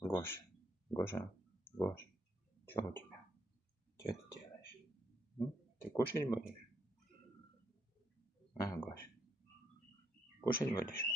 Гоша, Гоша, Гош, что у тебя? Что ты делаешь? Ты кушать будешь? А, Гош, кушать будешь?